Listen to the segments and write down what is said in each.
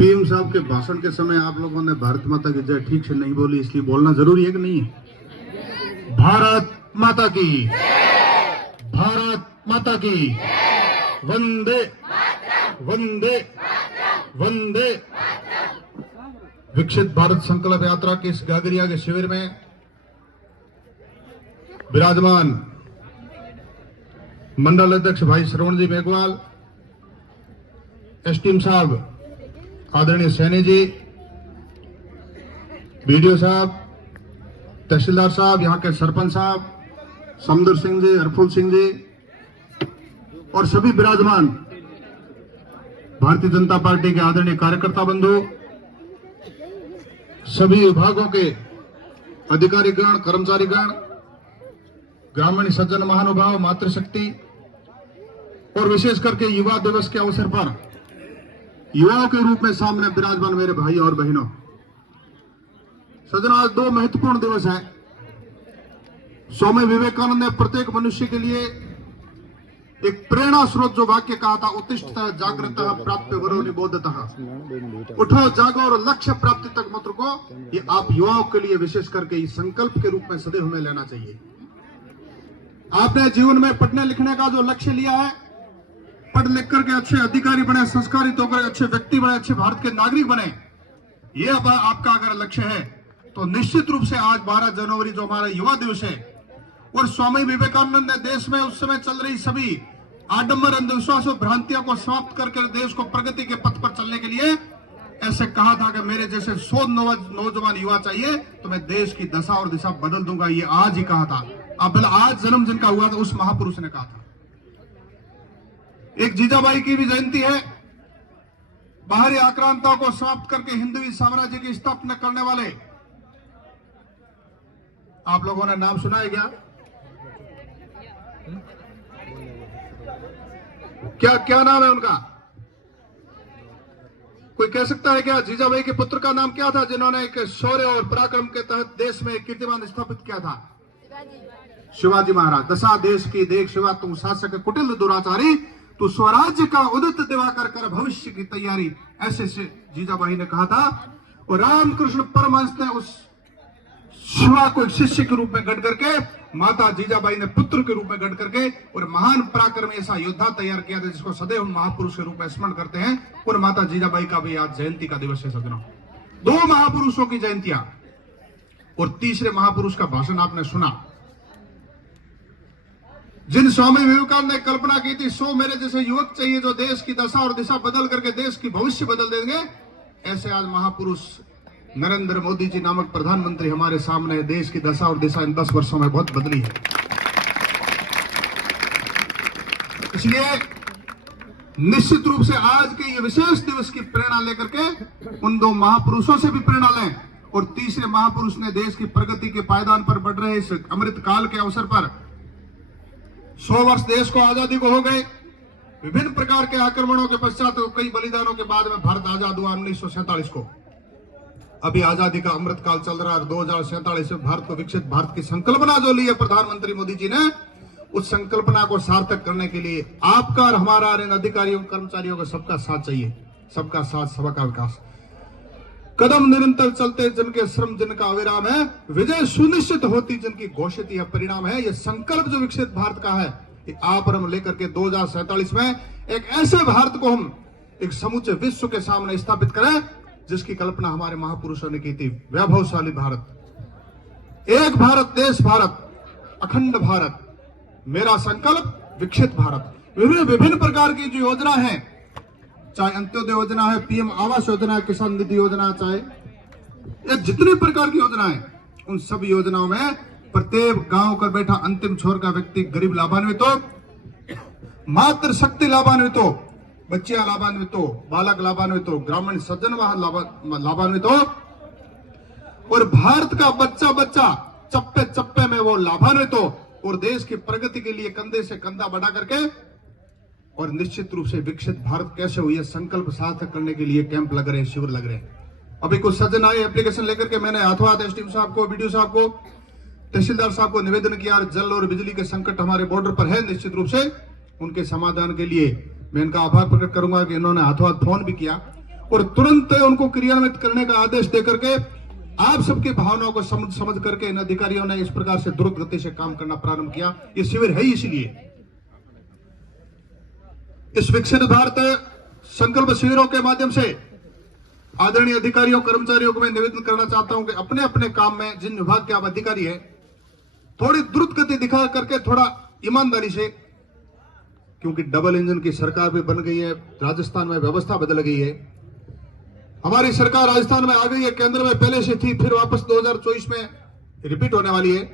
PM साहब के भाषण के समय आप लोगों ने भारत माता की जय ठीक से नहीं बोली, इसलिए बोलना जरूरी है कि नहीं है? भारत माता की, भारत माता की, वंदे वंदे वंदे। विकसित भारत संकल्प यात्रा के इस गागरिया के शिविर में विराजमान मंडल अध्यक्ष भाई श्रवण जी मेघवाल, एसटीएम साहब आदरणीय सैनी जी, बीडीओ साहब, तहसीलदार साहब, यहाँ के सरपंच साहब समदर सिंह जी, हरफुल सिंह जी और सभी विराजमान भारतीय जनता पार्टी के आदरणीय कार्यकर्ता बंधु, सभी विभागों के अधिकारीगण, कर्मचारीगण, ग्रामीण सज्जन महानुभाव, मातृशक्ति और विशेष करके युवा दिवस के अवसर पर युवाओं के रूप में सामने विराजमान मेरे भाई और बहनों, सज्जनों, आज दो महत्वपूर्ण दिवस हैं। स्वामी विवेकानंद ने प्रत्येक मनुष्य के लिए एक प्रेरणा स्रोत जो वाक्य कहा था, उत्तिष्ठतः जागृतः प्राप्य वरो निबोधतः, उठो जागो और लक्ष्य प्राप्ति तक मत रुको। ये आप युवाओं के लिए विशेष करके इस संकल्प के रूप में सदैव हमें लेना चाहिए। आपने जीवन में पढ़ने लिखने का जो लक्ष्य लिया है, पढ़ लिख करके अच्छे अधिकारी बने, संस्कारित होकर अच्छे व्यक्ति बने, अच्छे भारत के नागरिक बने, ये आपका अगर लक्ष्य है तो निश्चित रूप से आज 12 जनवरी जो हमारा युवा दिवस है, और स्वामी विवेकानंद ने देश में उस समय चल रही सभी आडंबर, अंधविश्वास और भ्रांतियों को समाप्त करके देश को प्रगति के पथ पर चलने के लिए ऐसे कहा था कि मेरे जैसे 100 नौजवान युवा चाहिए तो मैं देश की दशा और दिशा बदल दूंगा। ये आज ही कहा था, अब आज जन्म जिनका हुआ था उस महापुरुष ने कहा था। एक जीजाबाई की भी जयंती है। बाहरी आक्रांताओं को समाप्त करके हिंदवी साम्राज्य की स्थापना करने वाले, आप लोगों ने नाम सुना है क्या? क्या नाम है उनका? कोई कह सकता है क्या? जीजाबाई के पुत्र का नाम क्या था जिन्होंने एक शौर्य और पराक्रम के तहत देश में कीर्तिमान स्थापित किया था? शिवाजी महाराज। दशा देश की देख शिवा, तुम शासक कुटिल दुराचारी, तू स्वराज्य का उदित दिवाकर कर भविष्य की तैयारी, ऐसे से जीजाबाई ने कहा था। और रामकृष्ण परमहंस ने उस शिवा को एक शिष्य के रूप में गढ़ करके, माता जीजाबाई ने पुत्र के रूप में गढ़ करके और महान पराक्रमी ऐसा योद्धा तैयार किया था जिसको सदैव हम महापुरुष के रूप में स्मरण करते हैं। और माता जीजाबाई का भी आज जयंती का दिवस है सज्जनों। दो महापुरुषों की जयंतियां, और तीसरे महापुरुष का भाषण आपने सुना। जिन स्वामी विवेकानंद ने कल्पना की थी 100 मेरे जैसे युवक चाहिए जो देश की दशा और दिशा बदल करके देश की भविष्य बदल देंगे, ऐसे आज महापुरुष नरेंद्र मोदी जी नामक प्रधानमंत्री हमारे सामने है। देश की दशा और दिशा इन 10 वर्षों में बहुत बदली है। इसलिए निश्चित रूप से आज के ये विशेष दिवस की प्रेरणा लेकर के उन दो महापुरुषों से भी प्रेरणा लें। और तीसरे महापुरुष ने देश की प्रगति के पायदान पर बढ़ रहे इस अमृत काल के अवसर पर 100 वर्ष देश को आजादी को हो गए। विभिन्न प्रकार के आक्रमणों के पश्चात कई बलिदानों के बाद में भारत आजाद हुआ 1947 को। अभी आजादी का अमृत काल चल रहा है। 2047 में भारत को विकसित भारत की संकल्पना जो ली है प्रधानमंत्री मोदी जी ने, उस संकल्पना को सार्थक करने के लिए आपका और हमारा और इन अधिकारियों कर्मचारियों का सबका साथ चाहिए। सबका साथ, सबका विकास। कदम निरंतर चलते जिनके श्रम जिनका अविराम है, विजय सुनिश्चित होती जिनकी घोषित यह परिणाम है। यह संकल्प जो विकसित भारत का है, ये आप और हम लेकर के 2047 में एक ऐसे भारत को हम एक समूचे विश्व के सामने स्थापित करें जिसकी कल्पना हमारे महापुरुषों ने की थी। वैभवशाली भारत, एक भारत, देश भारत, अखंड भारत, मेरा संकल्प विकसित भारत। विभिन्न प्रकार की जो योजना है, चाहे अंत्योदय योजना है, पीएम आवास योजना है, किसान निधि योजना, चाहे ये जितनी प्रकार की योजना है, उन सब योजनाओं में प्रत्येक गांव कर बैठा अंतिम छोर का व्यक्ति गरीब लाभान्वित हो, मातृशक्ति लाभान्वित हो, बच्चियां लाभान्वित हो, बालक लाभान्वित हो, ग्रामीण सज्जन लाभान्वित हो, और भारत का बच्चा बच्चा चप्पे चप्पे में वो लाभान्वित हो, और देश की प्रगति के लिए कंधे से कंधा बढ़ा करके और निश्चित रूप से विकसित भारत कैसे हुई है संकल्प सार्थक करने के लिए कैंप लग रहे हैं, शिविर लग रहे हैं। अभी कुछ सज्जन आए एप्लीकेशन लेकर के, मैंने हाथों हाथ एसडीएम साहब को, बीडीओ साहब को, तहसीलदार साहब को निवेदन किया। जल और बिजली के संकट हमारे बॉर्डर पर है, निश्चित रूप से उनके समाधान के लिए मैं इनका आभार प्रकट करूंगा कि इन्होंने हाथों हाथ फोन भी किया। और तुरंत उनको क्रियान्वित करने का आदेश देकर के आप सबकी भावनाओं को समझ करके इन अधिकारियों ने इस प्रकार से द्रुत गति से काम करना प्रारंभ किया। ये शिविर है इसलिए इस विकसित भारत संकल्प शिविरों के माध्यम से आदरणीय अधिकारियों कर्मचारियों को मैं निवेदन करना चाहता हूं कि अपने अपने काम में जिन विभाग के आप अधिकारी हैं थोड़ी द्रुत गति दिखा करके थोड़ा ईमानदारी से, क्योंकि डबल इंजन की सरकार भी बन गई है, राजस्थान में व्यवस्था बदल गई है, हमारी सरकार राजस्थान में आ गई है, केंद्र में पहले से थी, फिर वापस 2024 में रिपीट होने वाली है।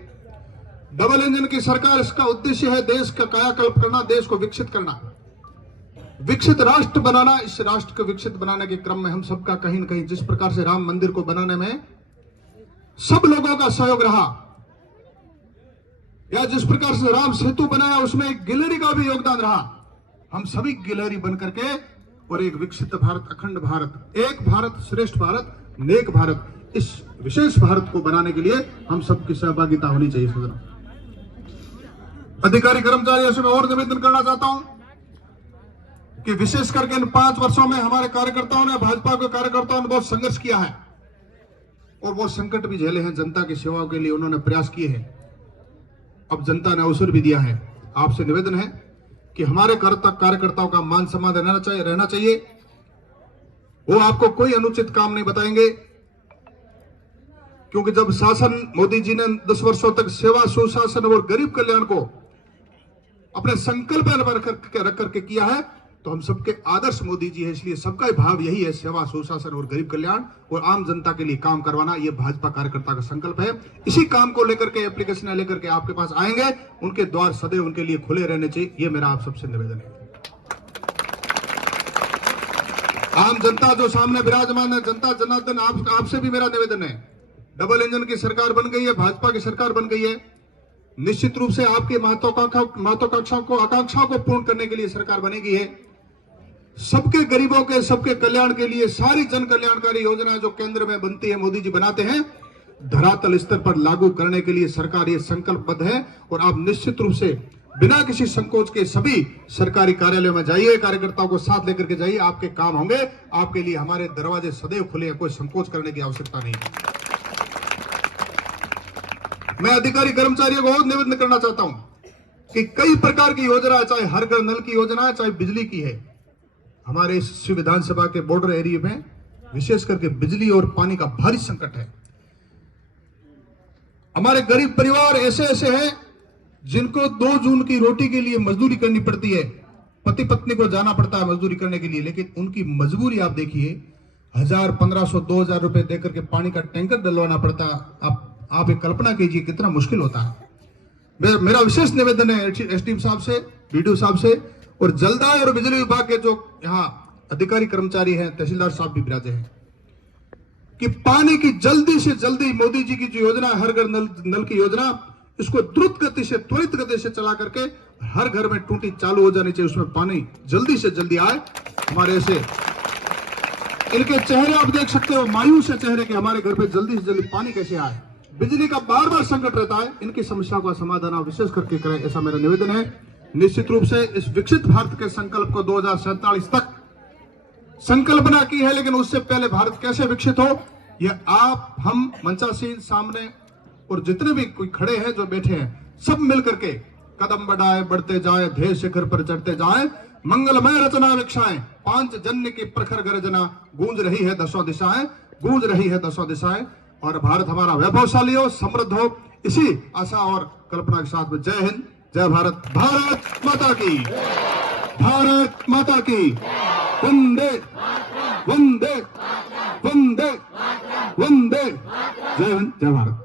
डबल इंजन की सरकार, इसका उद्देश्य है देश का कायाकल्प करना, देश को विकसित करना, विकसित राष्ट्र बनाना। इस राष्ट्र को विकसित बनाने के क्रम में हम सबका कहीं न कहीं, जिस प्रकार से राम मंदिर को बनाने में सब लोगों का सहयोग रहा, या जिस प्रकार से राम सेतु बनाया उसमें एक गिलहरी का भी योगदान रहा, हम सभी गिलहरी बन करके और एक विकसित भारत, अखंड भारत, एक भारत श्रेष्ठ भारत, नेक भारत, इस विशेष भारत को बनाने के लिए हम सबकी सहभागिता होनी चाहिए। सदन अधिकारी कर्मचारियों से मैं और निवेदन करना चाहता हूं कि विशेष करके इन 5 वर्षों में हमारे कार्यकर्ताओं ने, भाजपा के कार्यकर्ताओं ने बहुत संघर्ष किया है और वो संकट भी झेले हैं, जनता की सेवाओं के लिए उन्होंने प्रयास किए हैं। अब जनता ने अवसर भी दिया है। आपसे निवेदन है कि हमारे कार्यकर्ताओं का मान सम्मान रहना चाहिए। वो आपको कोई अनुचित काम नहीं बताएंगे, क्योंकि जब शासन मोदी जी ने 10 वर्षों तक सेवा, सुशासन और गरीब कल्याण को अपने संकल्प में रख करके किया है, तो हम सबके आदर्श मोदी जी है, इसलिए सबका भाव यही है, सेवा, सुशासन और गरीब कल्याण और आम जनता के लिए काम करवाना। ये भाजपा कार्यकर्ता का संकल्प है। इसी काम को लेकर के, एप्लीकेशन लेकर के आपके पास आएंगे, उनके द्वार सदैव उनके लिए खुले रहने चाहिए। ये मेरा आप सबसे निवेदन है। आम जनता जो सामने विराजमान है, जनता जनार्दन, आपसे भी मेरा निवेदन है। डबल इंजन की सरकार बन गई है, भाजपा की सरकार बन गई है, निश्चित रूप से आपकी महत्वाकांक्षाओं को, आकांक्षाओं को पूर्ण करने के लिए सरकार बनेगी है। सबके गरीबों के, सबके कल्याण के लिए सारी जन कल्याणकारी योजना जो केंद्र में बनती है, मोदी जी बनाते हैं, धरातल स्तर पर लागू करने के लिए सरकार ये संकल्पबद्ध है। और आप निश्चित रूप से बिना किसी संकोच के सभी सरकारी कार्यालयों में जाइए, कार्यकर्ताओं को साथ लेकर के जाइए, आपके काम होंगे, आपके लिए हमारे दरवाजे सदैव खुले हैं, कोई संकोच करने की आवश्यकता नहीं। मैं अधिकारी कर्मचारियों को और निवेदन करना चाहता हूं कि कई प्रकार की योजना, चाहे हर घर नल की योजना है, चाहे बिजली की है, हमारे इस विधानसभा के बॉर्डर एरिया में विशेष करके बिजली और पानी का भारी संकट है। हमारे गरीब परिवार ऐसे ऐसे हैं जिनको 2 जून की रोटी के लिए मजदूरी करनी पड़ती है, पति पत्नी को जाना पड़ता है मजदूरी करने के लिए, लेकिन उनकी मजबूरी आप देखिए, 1000, 1500, 2000 रुपए देकर के पानी का टैंकर डलवाना पड़ता है। आप एक कल्पना कीजिए कितना मुश्किल होता है। मेरा विशेष निवेदन है एसडीएम साहब से, बीडीओ साहब से और जलदाय और बिजली विभाग के जो यहाँ अधिकारी कर्मचारी हैं, तहसीलदार साहब भी विराजे हैं, कि पानी की जल्दी से जल्दी, मोदी जी की जो योजना है हर घर नल की योजना, इसको द्रुत गति से, त्वरित गति से चला करके हर घर में टूटी चालू हो जानी चाहिए, उसमें पानी जल्दी से जल्दी आए। हमारे ऐसे इनके चेहरे आप देख सकते हो, मायूस है चेहरे के, हमारे घर पे जल्दी से जल्दी पानी कैसे आए। बिजली का बार बार संकट रहता है, इनकी समस्या का समाधान आप विशेष करके करें, ऐसा मेरा निवेदन है। निश्चित रूप से इस विकसित भारत के संकल्प को 2047 तक संकल्पना की है, लेकिन उससे पहले भारत कैसे विकसित हो, यह आप, हम, मंचासीन सामने और जितने भी कोई खड़े हैं, जो बैठे हैं, सब मिलकर के कदम बढ़ाए, बढ़ते जाए, ध्येय शिखर पर चढ़ते जाए, मंगलमय रचना विकसाएं, 5 जन्य की प्रखर गर्जना, गूंज रही है दसों दिशाएं, गूंज रही है दसों दिशाएं, और भारत हमारा वैभवशाली हो, समृद्ध हो, इसी आशा और कल्पना के साथ में जय हिंद, जय भारत, भारत माता की, भारत माता की, वंदे वंदे वंदे वंदे, जय हिंद, जय भारत।